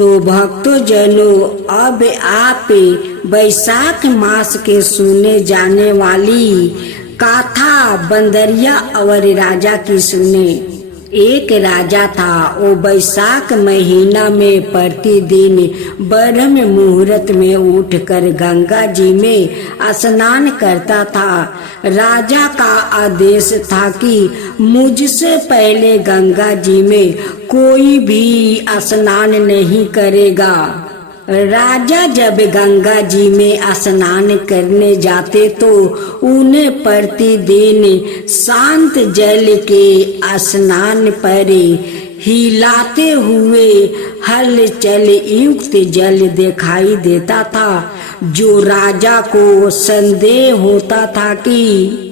तो भक्तों जनों, अब आप बैसाख मास के सुने जाने वाली गाथा बंदरिया और राजा की सुने। एक राजा था, वो बैसाख महीना में प्रतिदिन ब्रह्म मुहूर्त में उठकर गंगा जी में स्नान करता था। राजा का आदेश था कि मुझसे पहले गंगा जी में कोई भी स्नान नहीं करेगा। राजा जब गंगा जी में स्नान करने जाते तो उन्हें प्रतिदिन शांत जल के स्नान पर हिलाते हुए हलचल युक्त जल दिखाई देता था, जो राजा को संदेह होता था कि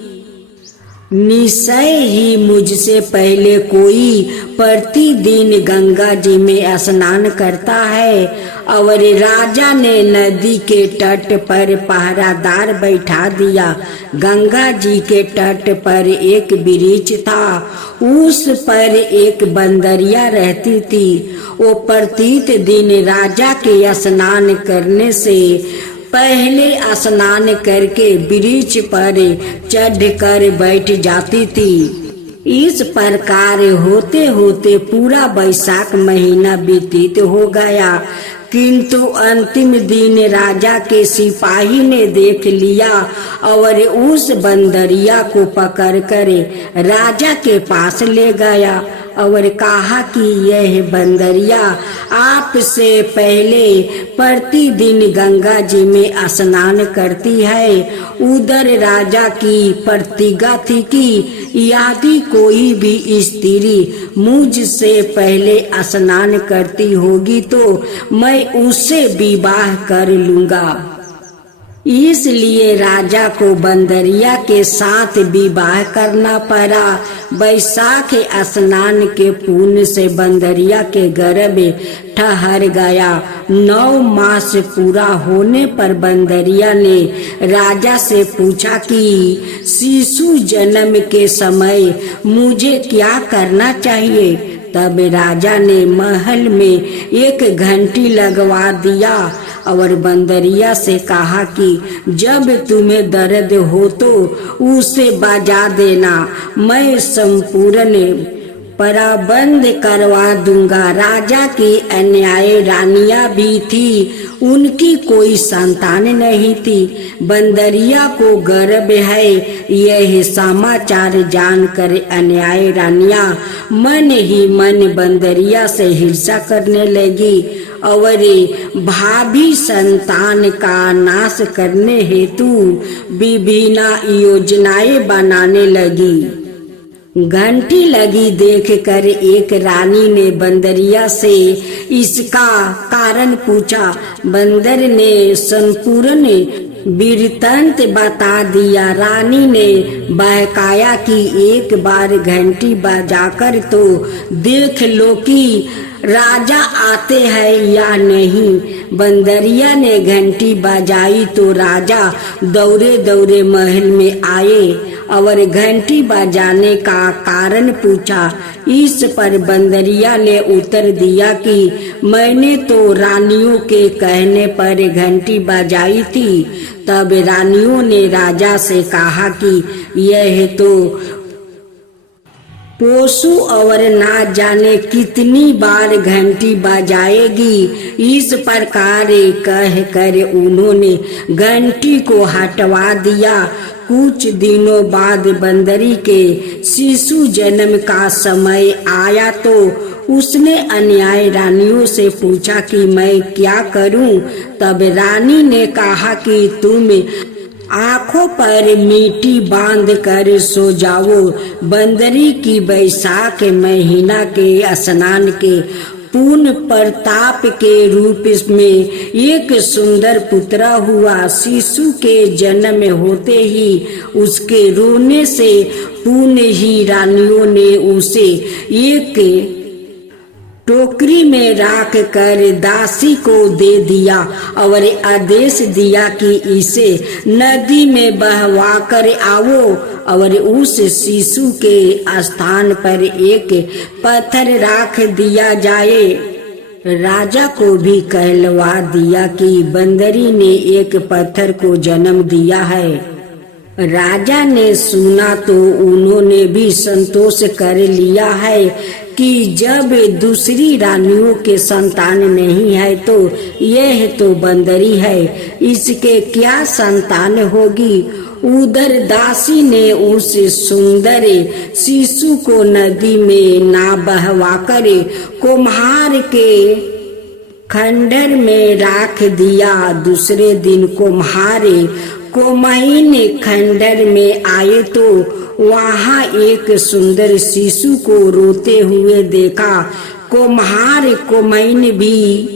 निश्चय ही मुझसे पहले कोई प्रतिदिन गंगा जी में स्नान करता है। और राजा ने नदी के तट पर पहरादार बैठा दिया। गंगा जी के तट पर एक वृक्ष था, उस पर एक बंदरिया रहती थी। वो प्रत्येक दिन राजा के स्नान करने से पहले स्नान करके वृक्ष पर चढ़कर बैठ जाती थी। इस प्रकार होते होते पूरा बैसाख महीना व्यतीत हो गया, किंतु अंतिम दिन राजा के सिपाही ने देख लिया और उस बंदरिया को पकड़कर राजा के पास ले गया और कहा कि यह बंदरिया आपसे पहले प्रतिदिन गंगा जी में स्नान करती है। उधर राजा की प्रतिज्ञा थी कि यदि कोई भी स्त्री मुझसे पहले स्नान करती होगी तो मैं उससे विवाह कर लूंगा। इसलिए राजा को बंदरिया के साथ विवाह करना पड़ा। बैसाख स्नान के पुण्य से बंदरिया के गर्भ ठहर गया। 9 मास पूरा होने पर बंदरिया ने राजा से पूछा कि शिशु जन्म के समय मुझे क्या करना चाहिए। तब राजा ने महल में एक घंटी लगवा दिया और बंदरिया से कहा कि जब तुम्हें दर्द हो तो उसे बजा देना, मैं संपूर्ण प्रबंध करवा दूंगा। राजा की अन्यायी रानियां भी थी, उनकी कोई संतान नहीं थी। बंदरिया को गर्व है, यह समाचार जानकर अन्यायी रानियां मन ही मन बंदरिया से हिंसा करने लगी और भाभी संतान का नाश करने हेतु विभिन्न योजनाएं बनाने लगी। घंटी लगी देखकर एक रानी ने बंदरिया से इसका कारण पूछा। बंदर ने संपूर्ण वृत्तांत बता दिया। रानी ने बहकाया कि एक बार घंटी बजाकर तो देख लो कि राजा आते हैं या नहीं। बंदरिया ने घंटी बजाई तो राजा दौड़े दौड़े महल में आए और घंटी बजाने का कारण पूछा। इस पर बंदरिया ने उत्तर दिया कि मैंने तो रानियों के कहने पर घंटी बजाई थी। तब रानियों ने राजा से कहा कि यह तो पोसु और ना जाने कितनी बार घंटी बजाएगी। इस प्रकार कह कर उन्होंने घंटी को हटवा दिया। कुछ दिनों बाद बंदरी के शिशु जन्म का समय आया तो उसने अन्यायी रानियों से पूछा कि मैं क्या करूं। तब रानी ने कहा कि तुम आँखों पर मिट्टी बांध कर सो जाओ। बंदरी की बैसाख महीना के स्नान के पूर्ण प्रताप के रूप में एक सुंदर पुत्र हुआ। शिशु के जन्म होते ही उसके रोने से पुण्य ही रानियों ने उसे एक टोकरी में रख कर दासी को दे दिया और आदेश दिया कि इसे नदी में बहवा कर आओ और उस शिशु के स्थान पर एक पत्थर रख दिया जाए। राजा को भी कहलवा दिया कि बंदरी ने एक पत्थर को जन्म दिया है। राजा ने सुना तो उन्होंने भी संतोष कर लिया है कि जब दूसरी रानियों के संतान नहीं है तो यह तो बंदरी है, इसके क्या संतान होगी। उधर दासी ने उस सुंदर शिशु को नदी में ना बहवाकर कुम्हार के खंडर में राख दिया। दूसरे दिन कुम्हार कोमहीन खंडर में आए तो वहाँ एक सुंदर शिशु को रोते हुए देखा। कुम्हार कोमहीन भी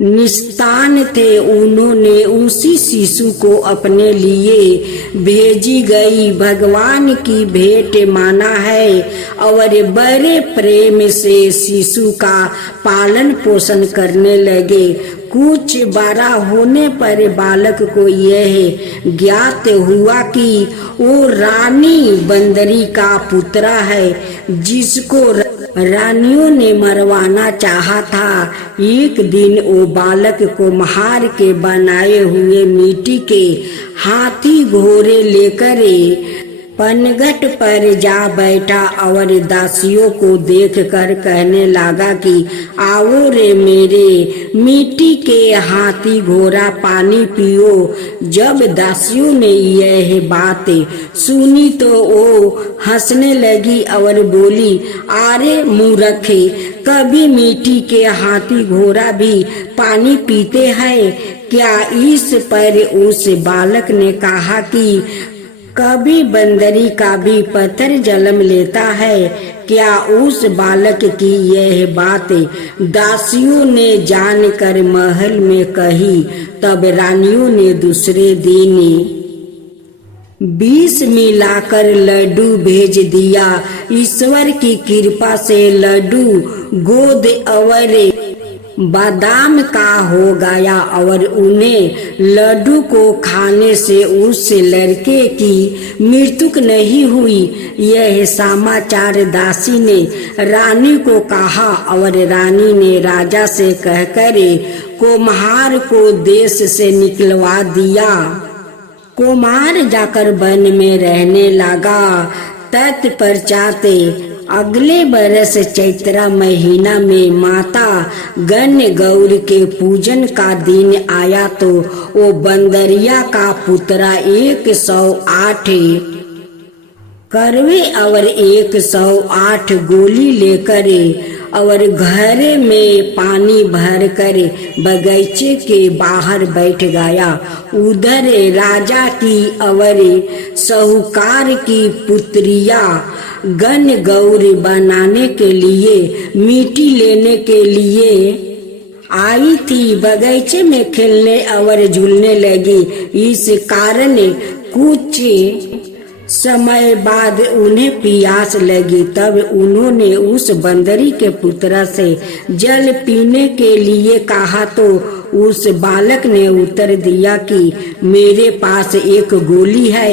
निस्तान थे, उन्होंने उसी शिशु को अपने लिए भेजी गई भगवान की भेंट माना है और बड़े प्रेम से शिशु का पालन पोषण करने लगे। कुछ बड़ा होने पर बालक को यह ज्ञात हुआ कि वो रानी बंदरी का पुत्र है, जिसको रानियों ने मरवाना चाहा था। एक दिन वो बालक कुम्हार के बनाए हुए मिट्टी के हाथी घोड़े लेकर पनघट पर जा बैठा और दासियों को देखकर कहने लगा कि आओ रे मेरे मिट्टी के हाथी घोड़ा पानी पियो। जब दासियों ने यह बात सुनी तो वो हंसने लगी और बोली, अरे मूर्खे, कभी मिट्टी के हाथी घोड़ा भी पानी पीते हैं क्या। इस पर उस बालक ने कहा कि कभी बंदरी का भी पत्थर जन्म लेता है क्या। उस बालक की यह बात दासियों ने जानकर महल में कही। तब रानियों ने दूसरे दिन 20 मिलाकर लड्डू भेज दिया। ईश्वर की कृपा से लड्डू गोद और बादाम का हो गया और उन्हें लड्डू को खाने से उस लड़के की मृत्यु नहीं हुई। यह समाचार दासी ने रानी को कहा और रानी ने राजा से कहकर कुम्हार को देश से निकलवा दिया। कुम्हार जाकर वन में रहने लगा। तत्पश्चात अगले बरस चैत्र महीना में माता गण गौर के पूजन का दिन आया तो वो बंदरिया का पुत्र 108 करवे और 108 गोली लेकर और घर में पानी भर कर बगीचे के बाहर बैठ गया। उधर राजा की और साहूकार की पुत्रिया गण गौर बनाने के लिए मिट्टी लेने के लिए आई थी। बगीचे में खेलने और झूलने लगी। इस कारण कुछ समय बाद उन्हें प्यास लगी। तब उन्होंने उस बंदरी के पुत्र से जल पीने के लिए कहा तो उस बालक ने उत्तर दिया कि मेरे पास एक गोली है,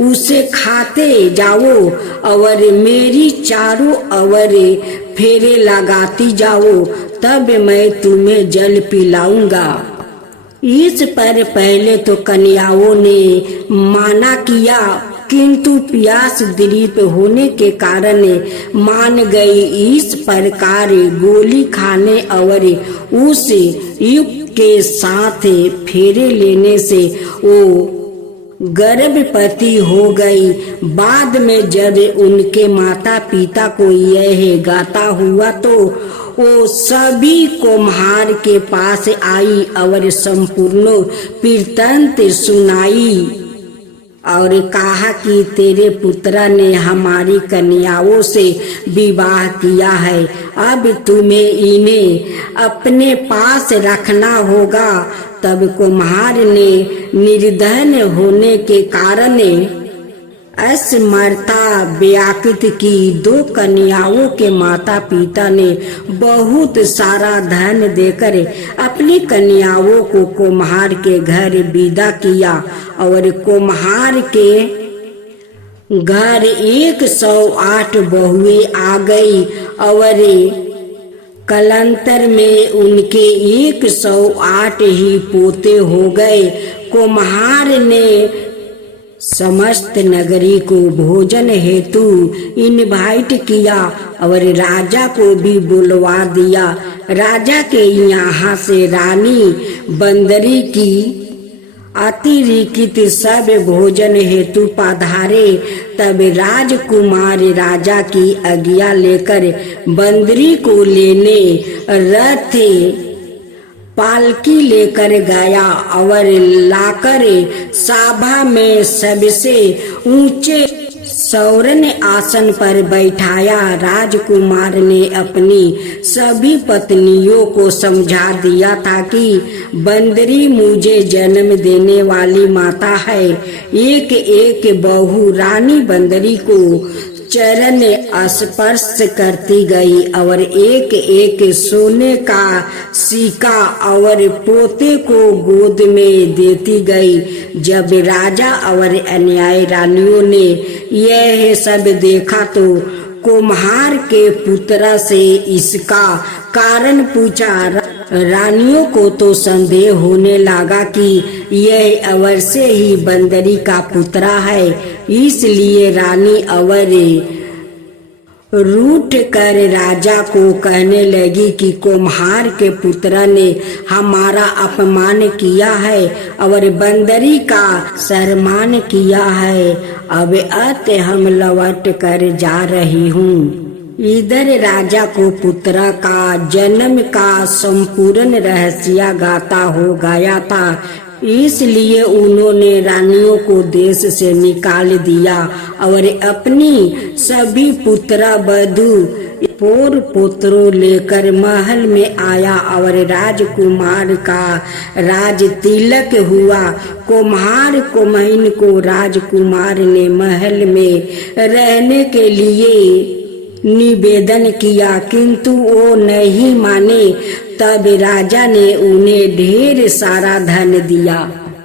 उसे खाते जाओ और मेरी चारों ओर फेरे लगाती जाओ, तब मैं तुम्हें जल पिलाऊंगा। इस पर पहले तो कन्याओं ने माना किया, किंतु प्यास दृढ़ होने के कारण मान गई। इस प्रकार गोली खाने और उस युवक के साथ फेरे लेने से वो गर्भवती हो गई। बाद में जब उनके माता पिता को यह गाता हुआ तो वो सभी कुम्हार के पास आई और संपूर्ण वृत्तांत सुनाई और कहा कि तेरे पुत्र ने हमारी कन्याओं से विवाह किया है, अब तुम्हें इन्हें अपने पास रखना होगा। तब कुम्हार ने निर्धन होने के कारण असमर्था व्याकृत की। 2 कन्याओं के माता पिता ने बहुत सारा धन देकर अपनी कन्याओं को कुम्हार के घर विदा किया और कुम्हार के घर 108 बहुएं आ गई और कलंतर में उनके 108 ही पोते हो गए। कुम्हार ने समस्त नगरी को भोजन हेतु इनवाइट किया और राजा को भी बुलवा दिया। राजा के यहाँ से रानी बंदरी की अतिरिक्त सब भोजन हेतु पधारे। तब राजकुमार राजा की आज्ञा लेकर बंदरी को लेने रथ पालकी लेकर गया और लाकर सभा में सबसे ऊंचे सौरन आसन पर बैठाया। राजकुमार ने अपनी सभी पत्नियों को समझा दिया था कि बंदरी मुझे जन्म देने वाली माता है। एक एक बहू रानी बंदरी को चरण स्पर्श करती गई और एक एक सोने का सिक्का और पोते को गोद में देती गई। जब राजा और अन्याय रानियों ने यह सब देखा तो कुम्हार के पुत्र से इसका कारण पूछा। रानियों को तो संदेह होने लगा कि यह अवश्य ही बंदरी का पुत्र है। इसलिए रानी अवर रूठ कर राजा को कहने लगी कि कुम्हार के पुत्र ने हमारा अपमान किया है और बंदरी का सम्मान किया है। अब अतः हम लौट कर जा रही हूँ। इधर राजा को पुत्र का जन्म का संपूर्ण रहस्य गाता हो गया था। इसलिए उन्होंने रानियों को देश से निकाल दिया और अपनी सभी पुत्र वधू पोर पुत्रों लेकर महल में आया और राजकुमार का राज तिलक हुआ। कुम्हार कुम्हीन को राजकुमार ने महल में रहने के लिए निवेदन किया, किंतु वो नहीं माने। तब राजा ने उन्हें ढेर सारा धन दिया।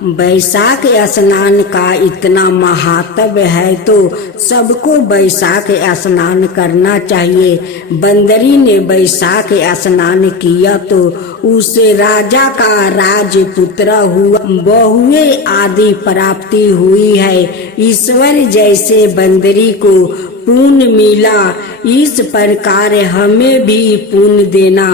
बैसाख स्नान का इतना महात्म है तो सबको बैसाख स्नान करना चाहिए। बंदरी ने बैसाख स्नान किया तो उसे राजा का राजपुत्र हुआ, बहुएं आदि प्राप्ति हुई है। ईश्वर जैसे बंदरी को पुण्य मिला, इस प्रकार हमें भी पुण्य देना।